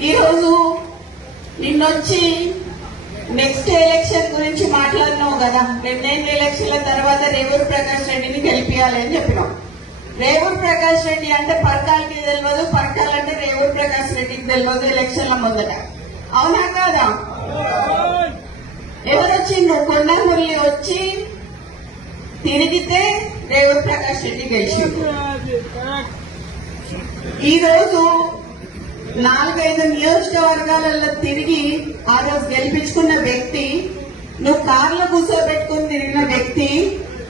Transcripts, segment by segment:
ఈరోజు నిన్నొచ్చి next election గురించి మాట్లాడినావు కదా. 2 ఎలక్షన్ల తర్వాత రేవూరు ప్రకాష్ రెడ్డిని గెలిపియాలి అని చెప్పినాం. రేవూరు ప్రకాష్ రెడ్డి అంటే పర్కాలకి తెలియదు, పర్కాల్ అంటే రేవూరు ప్రకాష్ రెడ్డికి తెలియదు ఎలక్షన్ల ముందట. అవునా కాదా? ఎవరొచ్చిండ్రు? కొండ మురళి వచ్చి తిరిగితే రేవూరు ప్రకాష్ రెడ్డి గెలిచిండు. ఈ రోజు 4-5 నియోజకవర్గాలలో తిరిగి ఆ రోజు గెలిపించుకున్న వ్యక్తి, నువ్వు కార్లో కూర్చోబెట్టుకుని తిరిగిన వ్యక్తి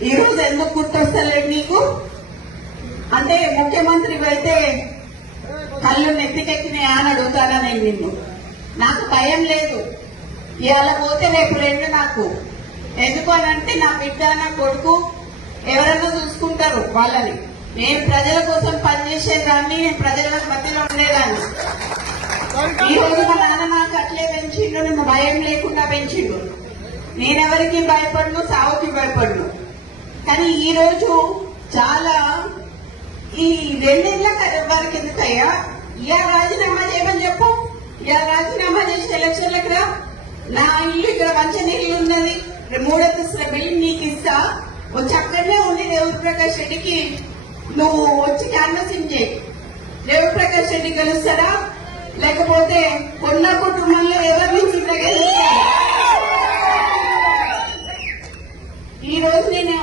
ఈ రోజు ఎందుకు గుర్తొస్తలేదు నీకు? అంటే ముఖ్యమంత్రి అయితే కళ్ళు నెత్తికెక్కినాయా అని అడుగుతానా నేను నిన్ను? నాకు భయం లేదు. ఇవాళ పోతే రేపు 2 నాకు. ఎందుకు అనంటే నా బిడ్డ నా కొడుకు ఎవరన్నా చూసుకుంటారు వాళ్ళని. నేను ప్రజల కోసం పనిచేసేదాన్ని, నేను ప్రజల మధ్యలో ఉండేదాన్ని. ఈ రోజు మా నాన్న నాకు అట్లే పెంచిండు, నన్ను భయం లేకుండా పెంచిండు. నేనెవరికి భయపడను, సావుకి భయపడను. కానీ ఈ రోజు చాలా ఈ 2 ఏళ్ల వరకు ఎందుకయ్యా ఇలా రాజీనామా చేయమని చెప్పు. ఇలా రాజీనామా చేసి ఎలక్షన్లకు రా. నా ఇల్లు ఇక్కడ మంచినీళ్ళు ఉన్నది, 3 అంతస్తుల బిల్డింగ్ నీకు ఇస్తా. వచ్చి అక్కడనే ఉండి రేవూరు ప్రకాష్ రెడ్డికి నువ్వు వచ్చి క్యాన్వసింగ్ చేయి. రేవూరు ప్రకాష్ రెడ్డి గెలుస్తారా, లేకపోతే కొన్న కుటుంబంలో ఎవరి నుంచి గెలుస్తారా? ఈ రోజు నేను